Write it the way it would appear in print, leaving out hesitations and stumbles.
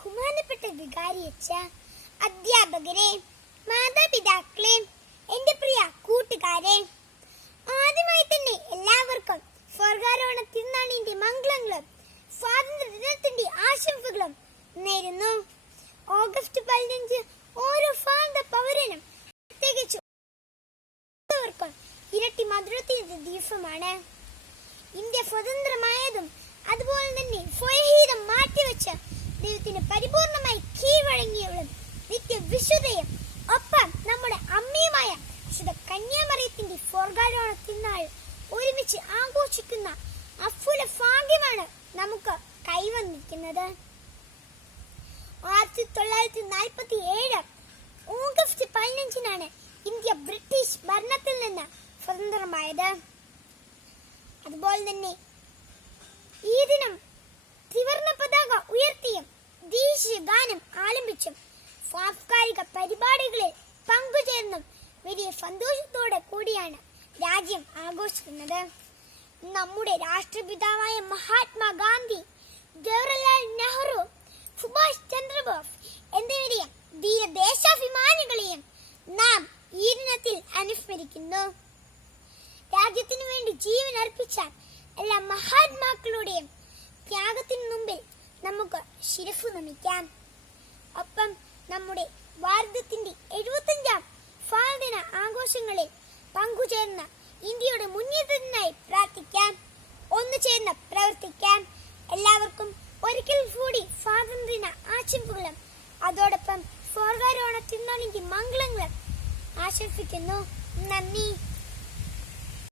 ബഹുമാനപ്പെട്ട വികാരിയച്ഛ, അധ്യാപകരെ, മാതാപിതാക്കളെ, എന്റെ പ്രിയ കൂട്ടുകാരെ, ആദ്യമായി തന്നെ എല്ലാവർക്കും സ്വർഗാരോഹണ തിരുനാളിന്റെ മംഗളങ്ങളും സ്വാതന്ത്ര്യ ദിനത്തിന്റെ ആശംസകളും നേരുന്നു. ഓഗസ്റ്റ് 15 ഓരോ ഭാരത പൗരനും പ്രത്യേകിച്ച് ഇരട്ടി മധുരത്തിന്റെ ദിവസമാണ്. ഇന്ത്യ സ്വതന്ത്രമായതും അതുപോലെ തന്നെ സ്വയഹിതം മാറ്റിവെച്ച് ദൈവത്തിന് പരിപൂർണമായി കീഴ്വഴങ്ങിയവളും നിത്യവിശുദ്ധയും ഒപ്പം നമ്മുടെ അമ്മയുമായ വിശുദ്ധ കന്യാമറിയത്തിന്റെ സ്വർഗാരോഹണ തിരുനാൾ ഒരുമിച്ച് ആഘോഷിക്കുന്ന അഫുല ഭാഗ്യമാണ് നമുക്ക് കൈവന്നിരിക്കുന്നത്. 1947 ഓഗസ്റ്റ് 15 ഇന്ത്യ ബ്രിട്ടീഷ് ഭരണത്തിൽ നിന്ന് സ്വതന്ത്രമായത്. അതുപോലെ തന്നെ ഈ ദിനം ത്രിവർണ പതാക ഉയർത്തിയും ദേശീയ ഗാനം ആലപിച്ചും സാംസ്കാരിക പരിപാടികളിൽ പങ്കുചേർന്നും വലിയ സന്തോഷത്തോടെ കൂടിയാണ് രാജ്യം ആഘോഷിക്കുന്നത്. നമ്മുടെ രാഷ്ട്രപിതാവായ മഹാത്മാഗാന്ധി, ജവഹർലാൽ നെഹ്റു, സുഭാഷ് ചന്ദ്രബോസ് എന്നിവരെയും ധീരദേശാഭിമാനികളെയും നാം ഈ ദിനത്തിൽ അനുസ്മരിക്കുന്നു. രാജ്യത്തിനു വേണ്ടി ജീവൻ അർപ്പിച്ച എല്ലാ മഹാത്മാക്കളുടെയും ത്യാഗത്തിനു മുമ്പിൽ നമുക്ക് ശിരസ്സു നമിക്കാം. ഒപ്പം നമ്മുടെ ഭാരതത്തിന്റെ 75ാം സ്വാതന്ത്ര്യ ആഘോഷങ്ങളിൽ പങ്കുചേർന്ന ഇന്ത്യയുടെ മുന്നേറ്റത്തിനായി പ്രാർത്ഥിക്കാം. ഒന്നു ചേർന്ന് പ്രവർത്തിക്കാം. എല്ലാവർക്കും ഒരിക്കൽ കൂടി സ്വാതന്ത്ര്യ ആശംസകളും അതോടൊപ്പം സ്വർഗാരോഹണ തിരുനാളിന്റെ മംഗളങ്ങളും ആശംസിക്കുന്നു. നന്ദി.